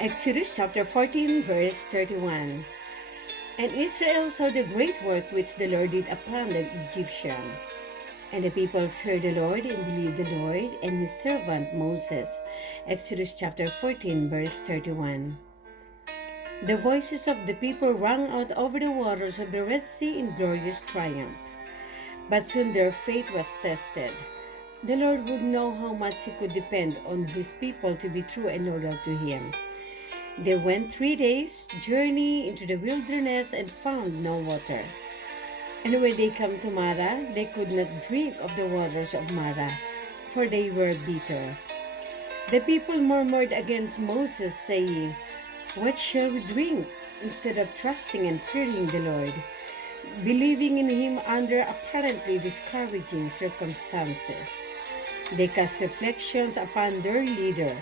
Exodus chapter 14, verse 31. And Israel saw the great work which the Lord did upon the Egyptian. And the people feared the Lord and believed the Lord and his servant Moses. Exodus chapter 14, verse 31. The voices of the people rang out over the waters of the Red Sea in glorious triumph. But soon their faith was tested. The Lord would know how much he could depend on his people to be true and loyal to him. They went 3 days' journey into the wilderness and found no water. And when they came to Mara, they could not drink of the waters of Mara, for they were bitter. The people murmured against Moses, saying, "What shall we drink?" instead of trusting and fearing the Lord, believing in him under apparently discouraging circumstances. They cast reflections upon their leader.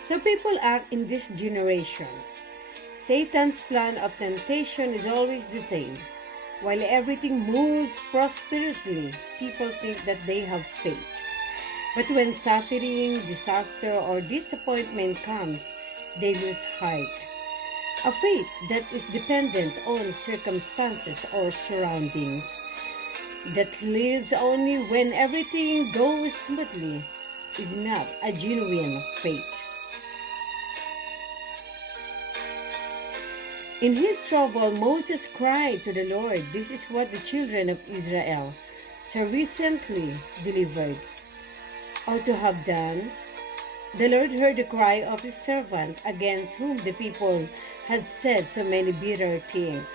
So people act in this generation. Satan's plan of temptation is always the same. While everything moves prosperously, people think that they have faith. But when suffering, disaster, or disappointment comes, they lose heart. A faith that is dependent on circumstances or surroundings, that lives only when everything goes smoothly, is not a genuine faith. In his trouble, Moses cried to the Lord. This is what the children of Israel so recently delivered ought to have done. The Lord heard the cry of his servant, against whom the people had said so many bitter things.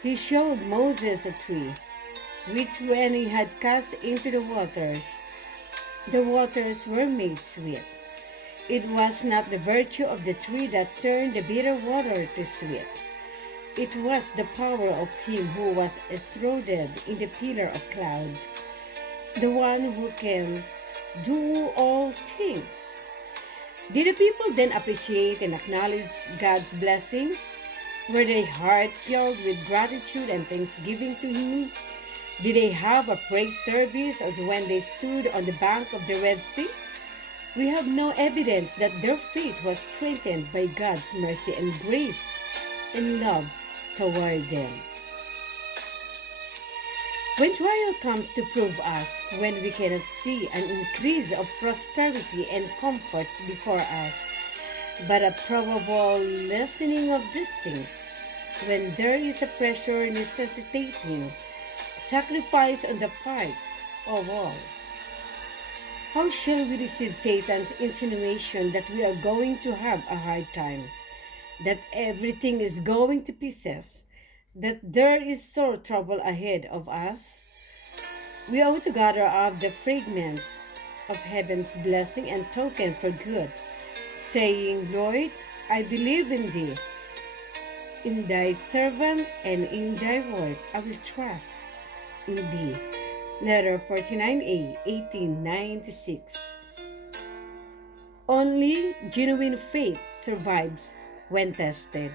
He showed Moses a tree, which when he had cast into the waters were made sweet. It was not the virtue of the tree that turned the bitter water to sweet. It was the power of him who was enthroned in the pillar of cloud, the one who can do all things. Did the people then appreciate and acknowledge God's blessing? Were their heart filled with gratitude and thanksgiving to him? Did they have a praise service as when they stood on the bank of the Red Sea? We have no evidence that their faith was strengthened by God's mercy and grace and love toward them. When trial comes to prove us, when we cannot see an increase of prosperity and comfort before us, but a probable lessening of these things, when there is a pressure necessitating sacrifice on the part of all, how shall we receive Satan's insinuation that we are going to have a hard time, that everything is going to pieces, that there is sore trouble ahead of us? We ought to gather up the fragments of heaven's blessing and token for good, saying, "Lord, I believe in thee. In thy servant and in thy word I will trust in thee." Letter 49A, 1896. Only genuine faith survives when tested.